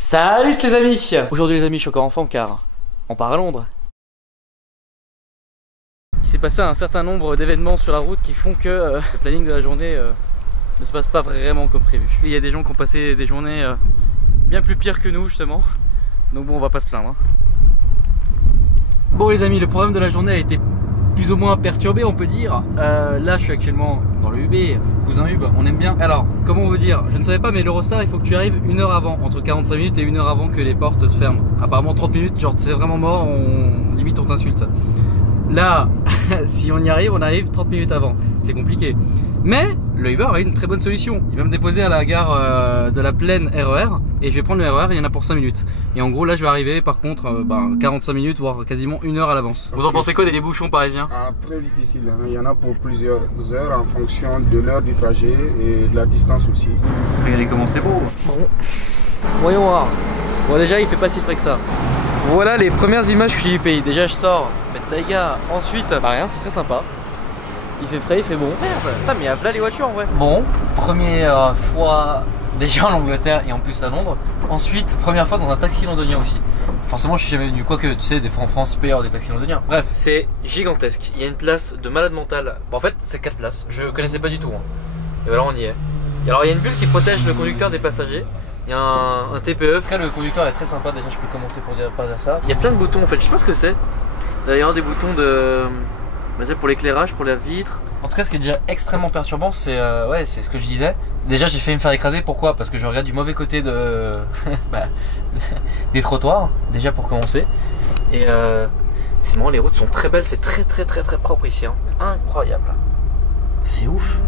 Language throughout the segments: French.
Salut les amis. Aujourd'hui les amis je suis encore en forme car on part à Londres. Il s'est passé un certain nombre d'événements sur la route qui font que le planning de la journée ne se passe pas vraiment comme prévu. Il y a des gens qui ont passé des journées bien plus pires que nous justement. Donc bon, on va pas se plaindre. Bon les amis, le programme de la journée a été plus ou moins perturbé on peut dire. Là je suis actuellement dans le UB, cousin Hub, on aime bien. Alors comment on veut dire, je ne savais pas mais l'Eurostar il faut que tu arrives 1 heure avant, entre 45 minutes et 1 heure avant que les portes se ferment. Apparemment 30 minutes, genre c'est vraiment mort, limite on t'insulte. Là, si on y arrive, on arrive 30 minutes avant, c'est compliqué. Mais le Uber a une très bonne solution. Il va me déposer à la gare de la Plaine RER et je vais prendre le RER, il y en a pour 5 minutes. Et en gros là je vais arriver par contre 45 minutes voire quasiment 1 heure à l'avance. Vous en pensez quoi des bouchons parisiens? Très difficile, hein. Il y en a pour plusieurs heures en fonction de l'heure du trajet et de la distance aussi. Regardez comment c'est beau. Bon, voyons voir. Bon déjà il fait pas si frais que ça. Voilà les premières images que j'ai du pays. Déjà je sors, Taïga. Ensuite, bah rien, c'est très sympa. Il fait frais, il fait bon. Merde, putain, mais il y a là les voitures en vrai. Bon, première fois déjà en Angleterre et en plus à Londres. Ensuite, première fois dans un taxi londonien aussi. Forcément, je suis jamais venu. Quoique, tu sais, des fois en France, il peut y avoir des taxis londoniens. Bref, c'est gigantesque. Il y a une place de malade mental. Bon, en fait, c'est 4 places. Je connaissais pas du tout. Hein. Et voilà, on y est. Et alors, il y a une bulle qui protège le conducteur des passagers. Il y a un TPE. Après, le conducteur est très sympa. Déjà, je peux commencer pour dire ça. Il y a plein de boutons en fait. Je sais pas ce que c'est. D'ailleurs, des boutons de. Pour l'éclairage, pour la vitre. En tout cas, ce qui est déjà extrêmement perturbant, c'est ouais, c'est ce que je disais. Déjà, j'ai failli me faire écraser. Pourquoi? Parce que je regarde du mauvais côté de des trottoirs. Déjà pour commencer. Et c'est marrant, les routes sont très belles. C'est très propre ici. Hein. Incroyable. C'est ouf.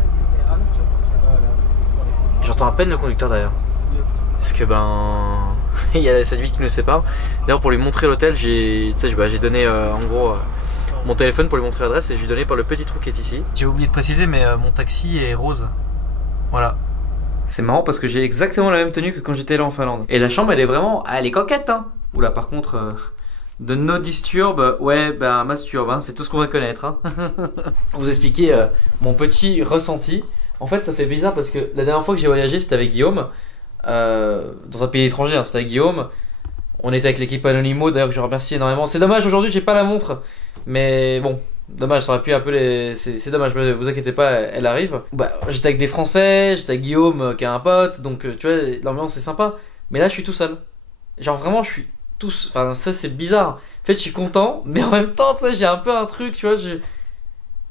J'entends à peine le conducteur d'ailleurs. Parce que il y a cette ville qui nous sépare. D'ailleurs, pour lui montrer l'hôtel, j'ai donné en gros mon téléphone pour lui montrer l'adresse et je lui ai donné par le petit trou qui est ici. J'ai oublié de préciser, mais mon taxi est rose. Voilà. C'est marrant parce que j'ai exactement la même tenue que quand j'étais là en Finlande. Et la chambre, elle est vraiment, elle est coquette, hein. Oula, par contre, de no disturb, ouais, masturbe, hein, c'est tout ce qu'on va connaître. Hein. Vous expliquer mon petit ressenti. En fait, ça fait bizarre parce que la dernière fois que j'ai voyagé, c'était avec Guillaume. Dans un pays étranger, hein, c'était avec Guillaume. On était avec l'équipe Anonymo, d'ailleurs que je remercie énormément. C'est dommage aujourd'hui j'ai pas la montre. Mais bon, dommage, ça aurait pu un peu les. C'est dommage, mais vous inquiétez pas, elle arrive. J'étais avec des Français, j'étais avec Guillaume qui a un pote, donc tu vois, l'ambiance est sympa. Mais là je suis tout seul. Genre vraiment je suis enfin ça c'est bizarre. En fait je suis content, mais en même temps tu sais j'ai un peu un truc, tu vois,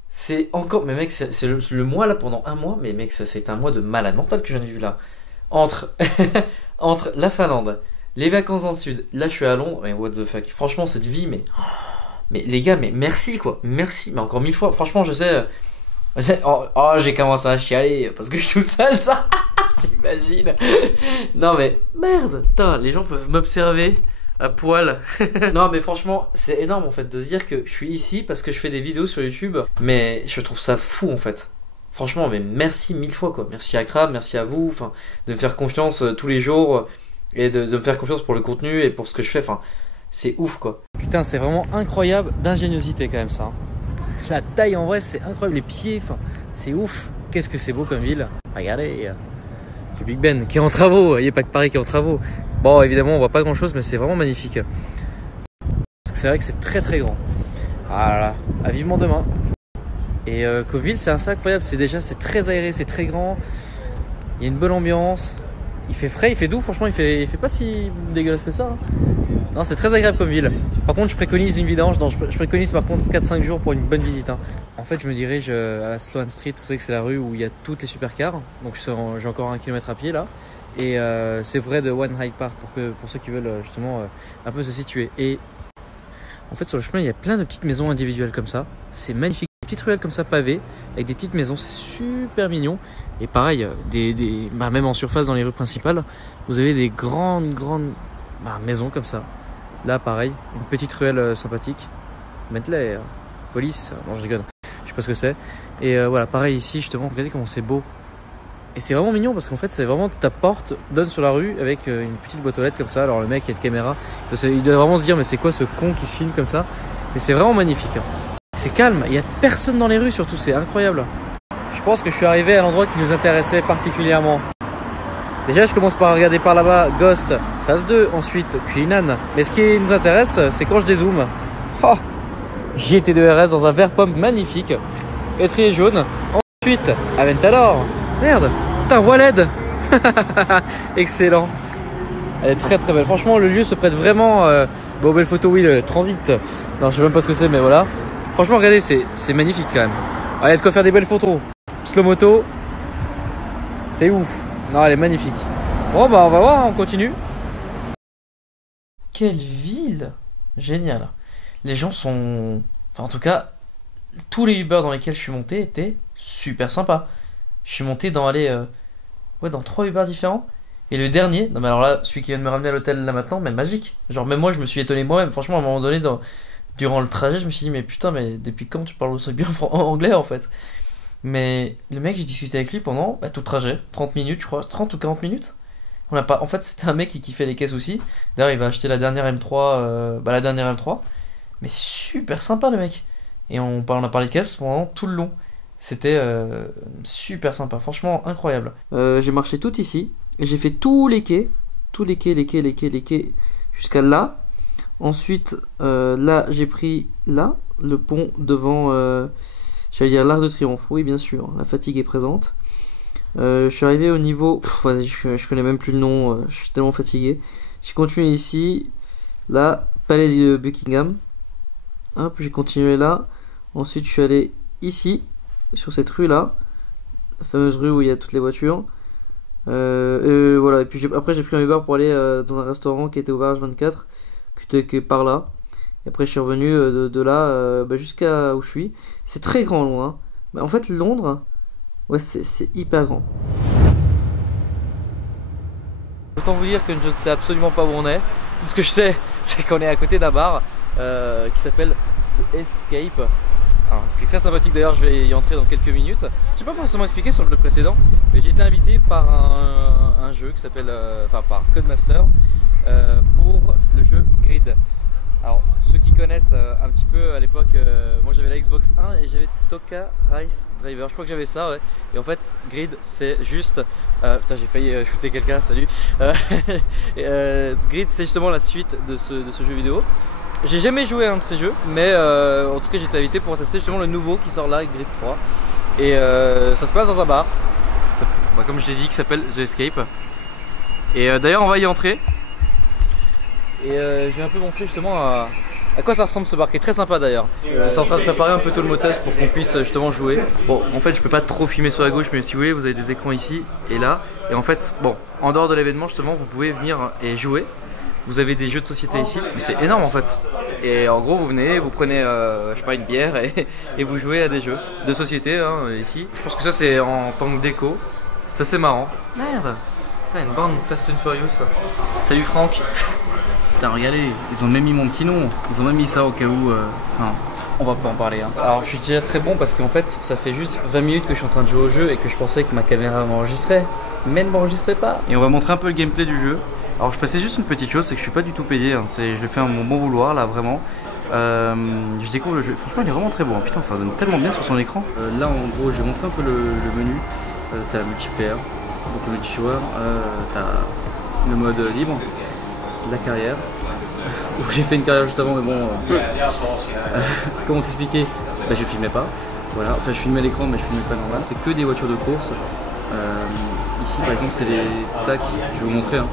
c'est encore. Mais mec, c'est le mois là pendant un mois, mais mec c'est un mois de malade mental que je viens de vivre là. Entre la Finlande, les vacances dans le sud, là je suis à Londres, mais what the fuck, franchement cette vie, mais les gars, mais merci quoi, merci, mais encore 1000 fois, franchement je sais, j'ai commencé à chialer parce que je suis tout seul, ça, t'imagines? Non mais merde, putain, les gens peuvent m'observer à poil. Non mais franchement c'est énorme en fait de se dire que je suis ici parce que je fais des vidéos sur YouTube, mais je trouve ça fou en fait. Franchement, mais merci 1000 fois quoi. Merci à Crab, merci à vous, enfin, de me faire confiance tous les jours et de me faire confiance pour le contenu et pour ce que je fais. Enfin, c'est ouf quoi. Putain, c'est vraiment incroyable d'ingéniosité quand même ça. Hein. La taille en vrai, c'est incroyable. Les pieds, enfin, c'est ouf. Qu'est-ce que c'est beau comme ville. Regardez, le Big Ben qui est en travaux. Il n'y a pas que Paris qui est en travaux. Bon, évidemment, on voit pas grand chose, mais c'est vraiment magnifique. Parce que c'est vrai que c'est très grand. Ah là là, à vivement demain. Et Coville c'est assez incroyable, c'est très aéré, c'est très grand, il y a une bonne ambiance, il fait frais, il fait doux, franchement il fait pas si dégueulasse que ça. Hein. Non, c'est très agréable comme ville. Par contre je préconise une vidange, je préconise par contre 4-5 jours pour une bonne visite. Hein. En fait je me dirige à la Sloane Street, vous savez que c'est la rue où il y a toutes les supercars, donc j'ai encore 1 km à pied là. Et c'est vrai de One Hyde Park pour ceux qui veulent justement un peu se situer. Et en fait sur le chemin il y a plein de petites maisons individuelles comme ça, c'est magnifique. Petites ruelles comme ça pavées avec des petites maisons, c'est super mignon. Et pareil, même en surface dans les rues principales, vous avez des grandes maisons comme ça. Là pareil, une petite ruelle sympathique. Bentley, police, non je rigole, je sais pas ce que c'est. Et voilà, pareil ici justement, regardez comment c'est beau. Et c'est vraiment mignon parce qu'en fait c'est vraiment ta porte donne sur la rue avec une petite boîte aux lettres comme ça. Alors le mec il y a une caméra, il doit vraiment se dire mais c'est quoi ce con qui se filme comme ça. Et c'est vraiment magnifique. C'est calme, il n'y a personne dans les rues surtout, c'est incroyable. Je pense que je suis arrivé à l'endroit qui nous intéressait particulièrement. Déjà je commence par regarder par là-bas Ghost, phase 2, ensuite Queenan. Mais ce qui nous intéresse, c'est quand je dézoome. Oh, JT2RS dans un vert pomme magnifique. Étrier jaune. Ensuite, Aventador. Merde, putain, Waled. Excellent. Elle est très très belle. Franchement, le lieu se prête vraiment aux belles photos. Oui, le transit. Non, je sais même pas ce que c'est, mais voilà. Franchement, regardez, c'est magnifique quand même. Il y a de quoi faire des belles photos. Slow moto. T'es où? Non, elle est magnifique. Bon, bah, on va voir, on continue. Quelle ville! Génial. Les gens sont. Enfin, en tout cas, tous les Uber dans lesquels je suis monté étaient super sympas. Je suis monté dans dans 3 Uber différents. Et le dernier, non mais alors là, celui qui vient de me ramener à l'hôtel là maintenant, mais magique. Genre même moi je me suis étonné moi-même. Franchement à un moment donné, durant le trajet, je me suis dit mais putain mais depuis quand tu parles aussi bien en anglais en fait. Mais le mec, j'ai discuté avec lui pendant tout le trajet, 30 minutes je crois, 30 ou 40 minutes. On a pas... En fait c'était un mec qui kiffait les caisses aussi. D'ailleurs il va acheter la dernière M3, la dernière M3. Mais super sympa le mec. Et on a parlé de caisses pendant tout le long. C'était super sympa, franchement incroyable. J'ai marché tout ici. Et j'ai fait tous les quais, jusqu'à là. Ensuite, là, j'ai pris là, le pont devant, j'allais dire l'Arc de Triomphe. Oui, bien sûr, la fatigue est présente. Je suis arrivé au niveau, vas-y, je connais même plus le nom, je suis tellement fatigué. J'ai continué ici, là, Palais de Buckingham. Hop, j'ai continué là. Ensuite, je suis allé ici, sur cette rue-là, la fameuse rue où il y a toutes les voitures. Voilà, et puis après j'ai pris un Uber pour aller dans un restaurant qui était ouvert H24 qui était par là, et après je suis revenu de là jusqu'à où je suis. C'est très grand loin, hein. Mais en fait Londres, ouais, c'est hyper grand. Autant vous dire que je ne sais absolument pas où on est. Tout ce que je sais, c'est qu'on est à côté d'un bar qui s'appelle The Escape. Alors, ce qui est très sympathique d'ailleurs, je vais y entrer dans quelques minutes. Je n'ai pas forcément expliqué sur le précédent, mais j'ai été invité par un jeu qui s'appelle, par Codemaster pour le jeu Grid. Alors ceux qui connaissent un petit peu à l'époque, moi j'avais la Xbox 1 et j'avais Toka Race Driver, je crois que j'avais ça, ouais. Et en fait Grid c'est juste, putain j'ai failli shooter quelqu'un, salut. Grid c'est justement la suite de ce jeu vidéo. J'ai jamais joué à un de ces jeux, mais en tout cas j'ai été invité pour tester justement le nouveau qui sort là, Grid 3. Et ça se passe dans un bar, comme je l'ai dit, qui s'appelle The Escape. Et d'ailleurs on va y entrer. Et je vais un peu montrer justement à quoi ça ressemble ce bar, qui est très sympa d'ailleurs. On est en train de préparer un peu tout le motage pour qu'on puisse justement jouer. Bon, en fait je peux pas trop filmer sur la gauche, mais si vous voulez vous avez des écrans ici et là. Et en fait, bon, en dehors de l'événement justement vous pouvez venir et jouer. Vous avez des jeux de société ici, mais c'est énorme en fait. Et en gros vous venez, vous prenez je sais pas, une bière et vous jouez à des jeux de société hein, ici. Je pense que ça c'est en tant que déco. C'est assez marrant. Merde, une bande Fast and Furious. Salut Franck. Putain regardez, ils ont même mis mon petit nom. Ils ont même mis ça au cas où. Enfin, on va pas en parler hein. Alors je suis déjà très bon parce qu'en fait ça fait juste 20 minutes que je suis en train de jouer au jeu et que je pensais que ma caméra m'enregistrait, mais elle ne m'enregistrait pas. Et on va montrer un peu le gameplay du jeu. Alors je précise juste une petite chose, c'est que je suis pas du tout payé, hein. Je le fais à mon bon vouloir là vraiment. Je découvre le jeu, franchement il est vraiment très beau, hein. Putain ça donne tellement bien sur son écran. Là en gros je vais montrer un peu le menu. T'as multiplayer, donc le multijoueur, t'as le mode libre, la carrière, où j'ai fait une carrière juste avant mais bon, comment t'expliquer, bah, je filmais pas, voilà, enfin je filmais l'écran mais je filmais pas normal, c'est que des voitures de course. Ici par exemple c'est les tacs, je vais vous montrer hein.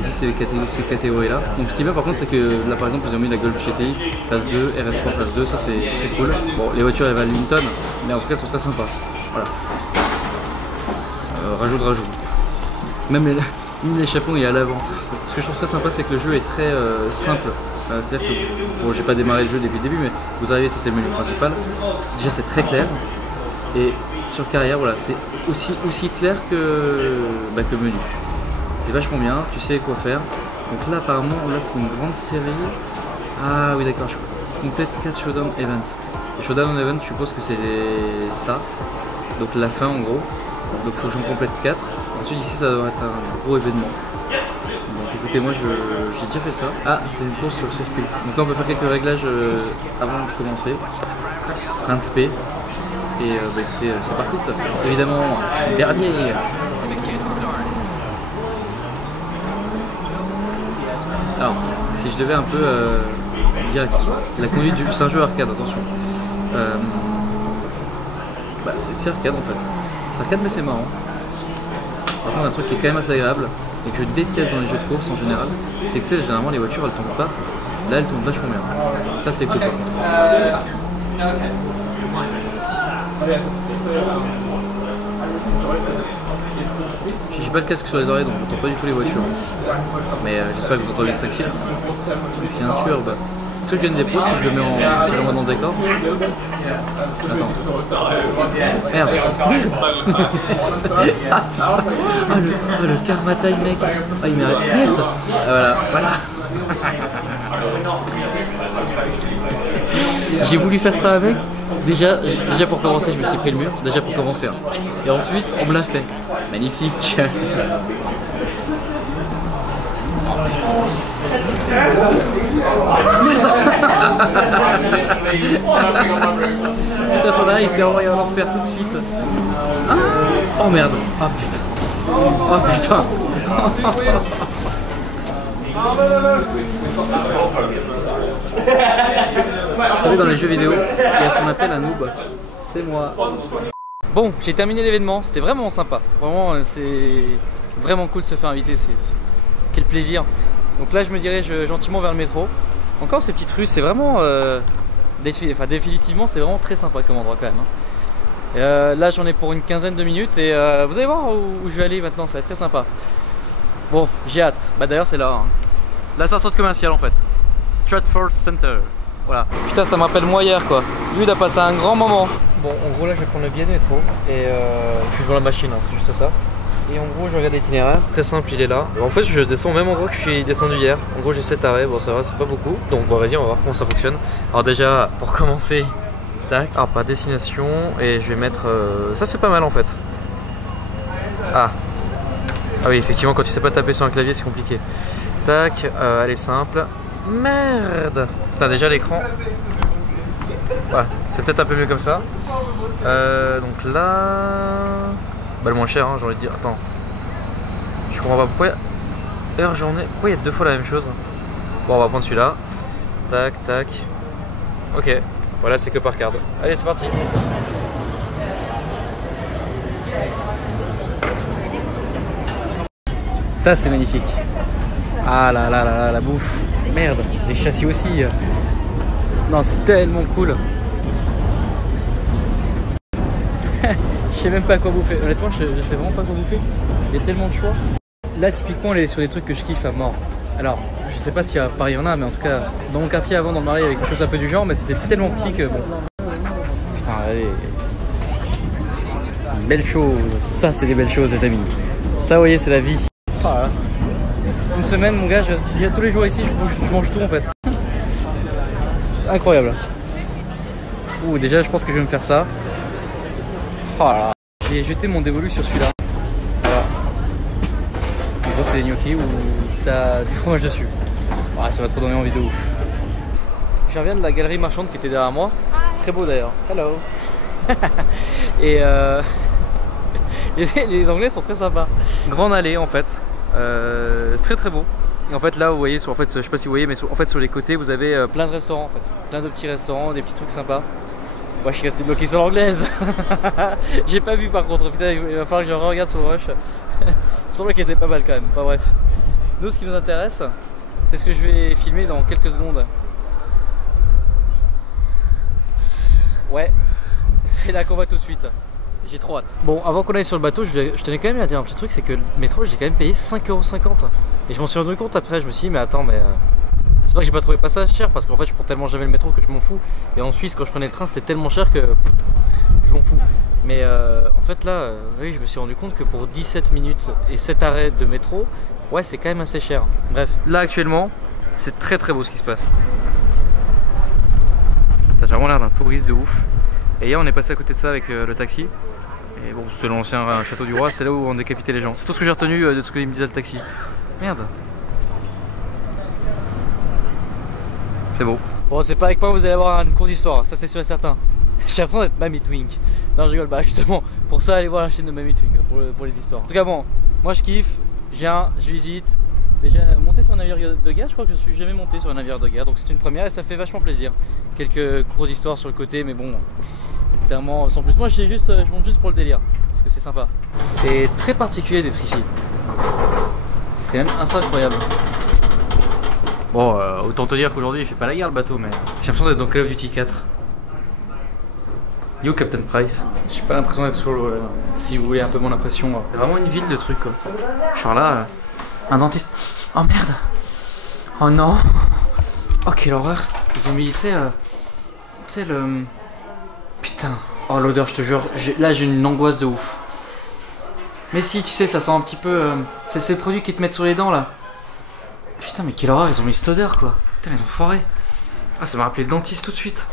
Ici c'est ces catégories là. Donc ce qui est bien par contre c'est que là par exemple ils ont mis la Golf GTI phase 2, RS3 phase 2, ça c'est très cool. Bon les voitures elles valent une tonne, mais en tout cas elles sont très sympas. Voilà. Rajout. Même les chapeaux il est à l'avant. Ce que je trouve très sympa c'est que le jeu est très simple. C'est-à-dire que, bon j'ai pas démarré le jeu depuis le début mais vous arrivez, ça c'est le menu principal. Déjà c'est très clair. Et sur carrière, voilà, c'est aussi clair que le menu. C'est vachement bien, tu sais quoi faire. Donc là, apparemment, là c'est une grande série. Ah oui, d'accord, je complète 4 Showdown Event. Les Showdown Event, je suppose que c'est ça. Donc la fin en gros. Donc il faut que j'en complète 4. Ensuite, ici, ça devrait être un gros événement. Donc écoutez, moi j'ai déjà fait ça. Ah, c'est une course sur le circuit. Donc là, on peut faire quelques réglages avant de commencer. Plein de spé. Et écoutez, c'est parti. Évidemment, je suis dernier. je devais un peu dire la conduite du... C'est un jeu arcade, attention. Bah, c'est arcade en fait. C'est arcade mais c'est marrant. Par contre un truc qui est quand même assez agréable et que je déteste dans les jeux de course en général, c'est que généralement les voitures elles tombent pas. Là elles tombent vachement bien. Ça c'est cool par contre. J'ai pas le casque sur les oreilles donc j'entends pas du tout les voitures. Mais j'espère que vous entendez le 5-6 là. 5-6 un turbo. Est-ce que je gagne des pros si je le mets dans le décor? Attends. Merde. Ah putain. Le karma time mec. Ah il m'arrête. Merde. Voilà. J'ai voulu faire ça avec. Déjà pour commencer je me suis pris le mur. Déjà pour commencer. Hein. Et ensuite on me l'a fait. Magnifique. Putain, t'en as, il s'est envoyé en enfer tout de suite. Oh merde. Oh putain. Oh putain. Vous savez, dans les jeux vidéo, il y a ce qu'on appelle un noob. C'est moi. Bon, j'ai terminé l'événement, c'était vraiment sympa. Vraiment, c'est vraiment cool de se faire inviter. Quel plaisir. Donc là je me dirige gentiment vers le métro. Encore ces petites rues, c'est vraiment définitivement c'est vraiment très sympa comme endroit quand même. Là j'en ai pour une quinzaine de minutes et vous allez voir où je vais aller maintenant, ça va être très sympa. Bon, j'ai hâte. Bah d'ailleurs c'est là. Hein. Là c'est un centre commercial en fait. Stratford Center. Voilà. Putain ça m'appelle moi hier quoi. Lui il a passé un grand moment. Bon en gros là je vais prendre le billet de métro et je suis devant la machine, hein, c'est juste ça. Et en gros je regarde l'itinéraire, très simple il est là. En fait je descends au même endroit que je suis descendu hier. En gros j'ai 7 arrêts, bon ça va c'est pas beaucoup. Donc bon vas-y on va voir comment ça fonctionne. Alors déjà pour commencer, tac, alors pas destination et je vais mettre... ça c'est pas mal en fait. Ah oui effectivement quand tu sais pas taper sur un clavier c'est compliqué. Tac, elle est simple. Merde. Putain déjà l'écran. Ouais, c'est peut-être un peu mieux comme ça. Donc là... Bah le moins cher hein, j'ai envie de dire. Attends. Je comprends pas pourquoi heure journée. Pourquoi il y a deux fois la même chose? Bon on va prendre celui-là. Tac tac. Ok. Voilà c'est que par carte. Allez c'est parti. Ça c'est magnifique. Ah là là là là la bouffe. Merde. Les châssis aussi. Non c'est tellement cool. Je sais même pas quoi bouffer, honnêtement je sais vraiment pas quoi bouffer. Il y a tellement de choix. Là typiquement on est sur des trucs que je kiffe à mort. Alors je sais pas si à Paris il y en a mais en tout cas dans mon quartier avant dans le Marais il y avait quelque chose un peu du genre mais c'était tellement petit que bon. Putain allez. Belle chose, ça c'est des belles choses les amis. Ça vous voyez c'est la vie. Oh là là. Une semaine mon gars je viens tous les jours ici je mange tout en fait. C'est incroyable. Ouh déjà je pense que je vais me faire ça. Oh là là. J'ai jeté mon dévolu sur celui-là. Voilà. En gros, c'est des gnocchis où t'as du fromage dessus. Ah, ça va trop donner envie de ouf. Je reviens de la galerie marchande qui était derrière moi. Très beau d'ailleurs. Hello. Et les Anglais sont très sympas. Grande allée en fait. Très très beau. Et en fait là vous voyez, en fait, je sais pas si vous voyez, mais en fait sur les côtés vous avez plein de restaurants en fait. Plein de petits restaurants, des petits trucs sympas. Moi je suis resté bloqué sur l'anglaise. J'ai pas vu par contre, putain il va falloir que je regarde sur le rush. Il me semblait qu'elle était pas mal quand même, pas bref. Nous ce qui nous intéresse, c'est ce que je vais filmer dans quelques secondes. Ouais, c'est là qu'on va tout de suite. J'ai trop hâte. Bon, avant qu'on aille sur le bateau, je tenais quand même à dire un petit truc, c'est que le métro j'ai quand même payé 5,50 €. Et je m'en suis rendu compte après, je me suis dit mais attends mais... C'est pas que j'ai pas trouvé pas ça cher parce qu'en fait je prends tellement jamais le métro que je m'en fous. Et en Suisse quand je prenais le train c'était tellement cher que je m'en fous. Mais en fait là, oui je me suis rendu compte que pour 17 minutes et 7 arrêts de métro, ouais c'est quand même assez cher. Bref, là actuellement c'est très très beau ce qui se passe. T'as vraiment l'air d'un touriste de ouf. Et hier on est passé à côté de ça avec le taxi. Et bon c'est l'ancien château du roi, c'est là où on décapitait les gens. C'est tout ce que j'ai retenu de ce qu'il me disait le taxi. Merde. C'est beau. Bon c'est pas avec moi vous allez avoir une courte histoire, ça c'est sûr et certain. J'ai l'impression d'être Mamie Twink. Non je rigole, bah justement pour ça allez voir la chaîne de Mamie Twink pour les histoires. En tout cas bon, moi je kiffe, je viens, je visite, déjà monté sur un navire de guerre. Je crois que je suis jamais monté sur un navire de guerre, donc c'est une première et ça fait vachement plaisir. Quelques cours d'histoire sur le côté, mais bon, clairement sans plus. Moi je monte juste pour le délire, parce que c'est sympa. C'est très particulier d'être ici. C'est même assez incroyable. Bon, autant te dire qu'aujourd'hui il fait pas la guerre le bateau, mais j'ai l'impression d'être dans Call of Duty 4. Yo Captain Price. J'ai pas l'impression d'être sur l'eau, si vous voulez un peu mon impression. C'est vraiment une ville de trucs quoi. Genre là, un dentiste. Oh merde. Oh non. Oh quelle horreur. Ils ont mis, tu sais le... Putain. Oh l'odeur, je te jure. Là j'ai une angoisse de ouf. Mais si, tu sais, ça sent un petit peu... C'est ces produits qui te mettent sur les dents là. Putain mais quelle horreur, ils ont mis cette odeur quoi. Putain ils ont foiré. Ah ça m'a rappelé le dentiste tout de suite.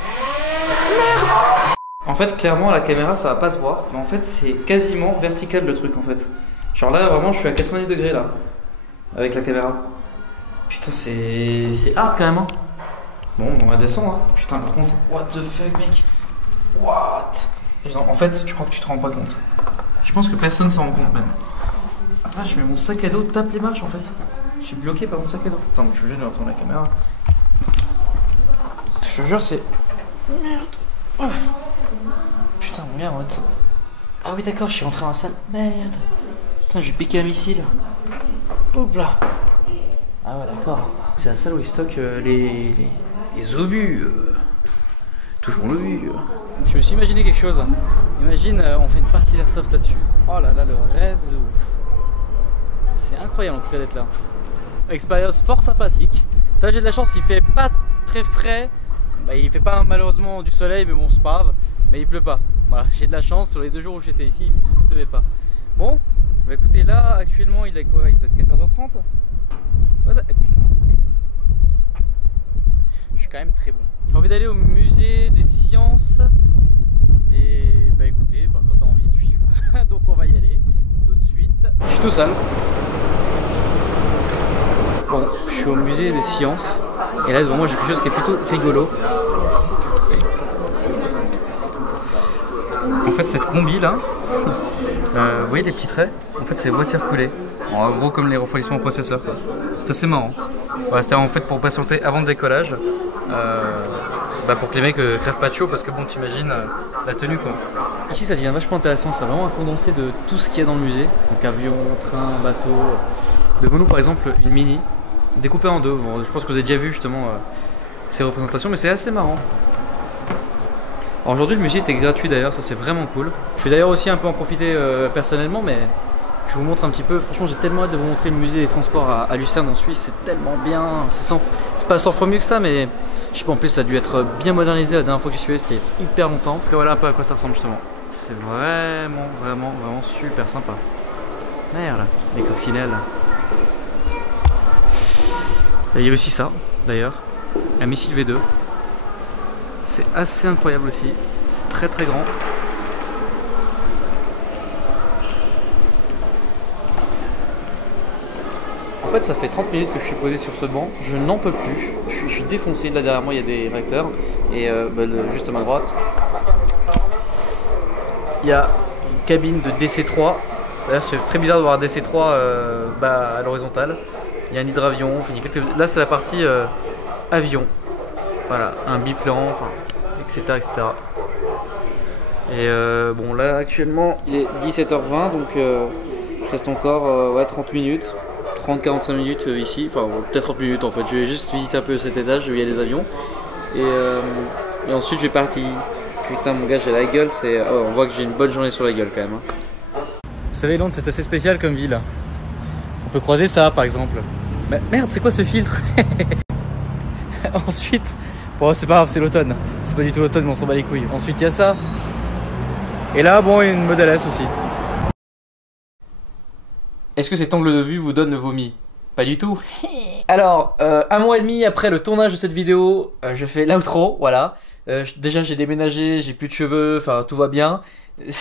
Merde. En fait clairement à la caméra ça va pas se voir, mais en fait c'est quasiment vertical le truc en fait. Genre là vraiment je suis à 90 degrés là. Avec la caméra. Putain c'est hard quand même hein. Bon on va descendre hein. Putain par contre, what the fuck mec. What. En fait je crois que tu te rends pas compte. Je pense que personne s'en rend compte même. Ah je mets mon sac à dos, tape les marches en fait. Je suis bloqué par mon sac à dos. Attends, je suis obligé de retourner la caméra. Je te jure, c'est... Merde. Ouf. Putain, mon gars, what. Ah oui, d'accord, je suis rentré dans la salle. Merde. Putain, j'ai piqué un missile. Hop là. Ah ouais, d'accord. C'est la salle où ils stockent les obus. Toujours le but. Je me suis imaginé quelque chose. Imagine, on fait une partie d'airsoft là-dessus. Oh là là, le rêve de ouf. C'est incroyable en tout cas d'être là. Expérience fort sympathique. Ça j'ai de la chance, il fait pas très frais. Bah, il fait pas malheureusement du soleil, mais bon c'est pas grave. Mais il pleut pas. Voilà, j'ai de la chance, sur les 2 jours où j'étais ici, il pleuvait pas. Bon, bah écoutez, là actuellement il est quoi? Il doit être 14h30. Je suis quand même très bon. J'ai envie d'aller au musée des sciences. Et bah écoutez, bah, quand t'as envie tu y vas. Donc on va y aller tout de suite. Je suis tout seul. Bon, je suis au musée des sciences et là devant moi j'ai quelque chose qui est plutôt rigolo. En fait cette combi là, vous voyez les petits traits? En fait c'est water coolé. En gros comme les refroidissements au processeur quoi. C'est assez marrant. Voilà, c'était en fait pour patienter avant le décollage. Pour que les mecs crèvent pas de chaud parce que bon t'imagines la tenue quoi. Ici ça devient vachement intéressant, c'est vraiment un condensé de tout ce qu'il y a dans le musée. Donc avion, train, bateau. Devant nous par exemple une Mini découpée en deux. Bon, je pense que vous avez déjà vu justement ces représentations mais c'est assez marrant. Alors aujourd'hui le musée était gratuit d'ailleurs, ça c'est vraiment cool. Je vais d'ailleurs aussi un peu en profiter personnellement mais je vous montre un petit peu. Franchement j'ai tellement hâte de vous montrer le musée des transports à Lucerne en Suisse, c'est tellement bien. C'est pas 100 fois mieux que ça mais je sais pas, en plus ça a dû être bien modernisé la dernière fois que j'y suis allé, c'était hyper longtemps. En tout cas voilà un peu à quoi ça ressemble justement. C'est vraiment super sympa. Merde, les coccinelles. Il y a aussi ça d'ailleurs, un missile V2. C'est assez incroyable aussi, c'est très grand. En fait ça fait 30 minutes que je suis posé sur ce banc, je n'en peux plus, je suis défoncé. Là derrière moi il y a des réacteurs et juste à ma droite il y a une cabine de DC-3. D'ailleurs c'est très bizarre de voir un DC-3 à l'horizontale. Il y a un hydravion, enfin, il y a quelques... Là c'est la partie avion, voilà, un biplan, enfin, etc. Et bon là actuellement il est 17h20 donc je reste encore 30 minutes. 30-45 minutes ici, enfin peut-être 30 minutes en fait, je vais juste visiter un peu cet étage où il y a des avions et ensuite je vais partir. Putain mon gars j'ai la gueule, on voit que j'ai une bonne journée sur la gueule quand même hein. Vous savez Londres c'est assez spécial comme ville. On peut croiser ça par exemple. Mais merde c'est quoi ce filtre? Ensuite, bon c'est pas grave c'est l'automne, c'est pas du tout l'automne mais on s'en bat les couilles. Ensuite il y a ça. Et là bon il y a une Model S aussi. Est-ce que cet angle de vue vous donne le vomi? Pas du tout. Alors, 1 mois et demi après le tournage de cette vidéo, je fais l'outro, voilà. Déjà j'ai déménagé, j'ai plus de cheveux, enfin tout va bien.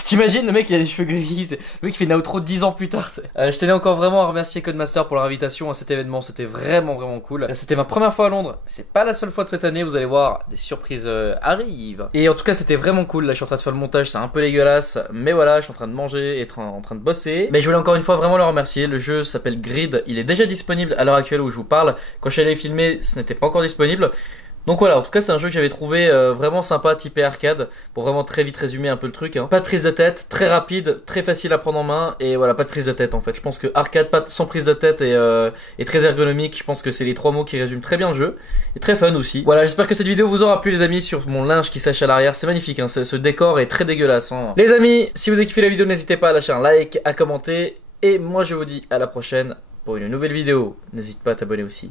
T'imagines le mec il a des cheveux gris, le mec qui fait une outro 10 ans plus tard. Je tenais encore vraiment à remercier Codemaster pour leur invitation à cet événement, c'était vraiment cool. C'était ma première fois à Londres, c'est pas la seule fois de cette année, vous allez voir, des surprises arrivent. Et en tout cas c'était vraiment cool, là je suis en train de faire le montage, c'est un peu dégueulasse, mais voilà, je suis en train de manger et en train de bosser. Mais je voulais encore une fois vraiment le remercier, le jeu s'appelle Grid, il est déjà disponible à l'heure actuelle où je vous parle. Quand je suis allé filmer, ce n'était pas encore disponible. Donc voilà, en tout cas c'est un jeu que j'avais trouvé vraiment sympa, typé arcade, pour vraiment très vite résumer un peu le truc. Hein. Pas de prise de tête, très rapide, très facile à prendre en main, et voilà, pas de prise de tête en fait. Je pense que arcade sans prise de tête et très ergonomique, je pense que c'est les 3 mots qui résument très bien le jeu, et très fun aussi. Voilà, j'espère que cette vidéo vous aura plu les amis, sur mon linge qui sèche à l'arrière, c'est magnifique, hein. Ce décor est très dégueulasse. Hein. Les amis, si vous avez kiffé la vidéo, n'hésitez pas à lâcher un like, à commenter, et moi je vous dis à la prochaine pour une nouvelle vidéo. N'hésite pas à t'abonner aussi.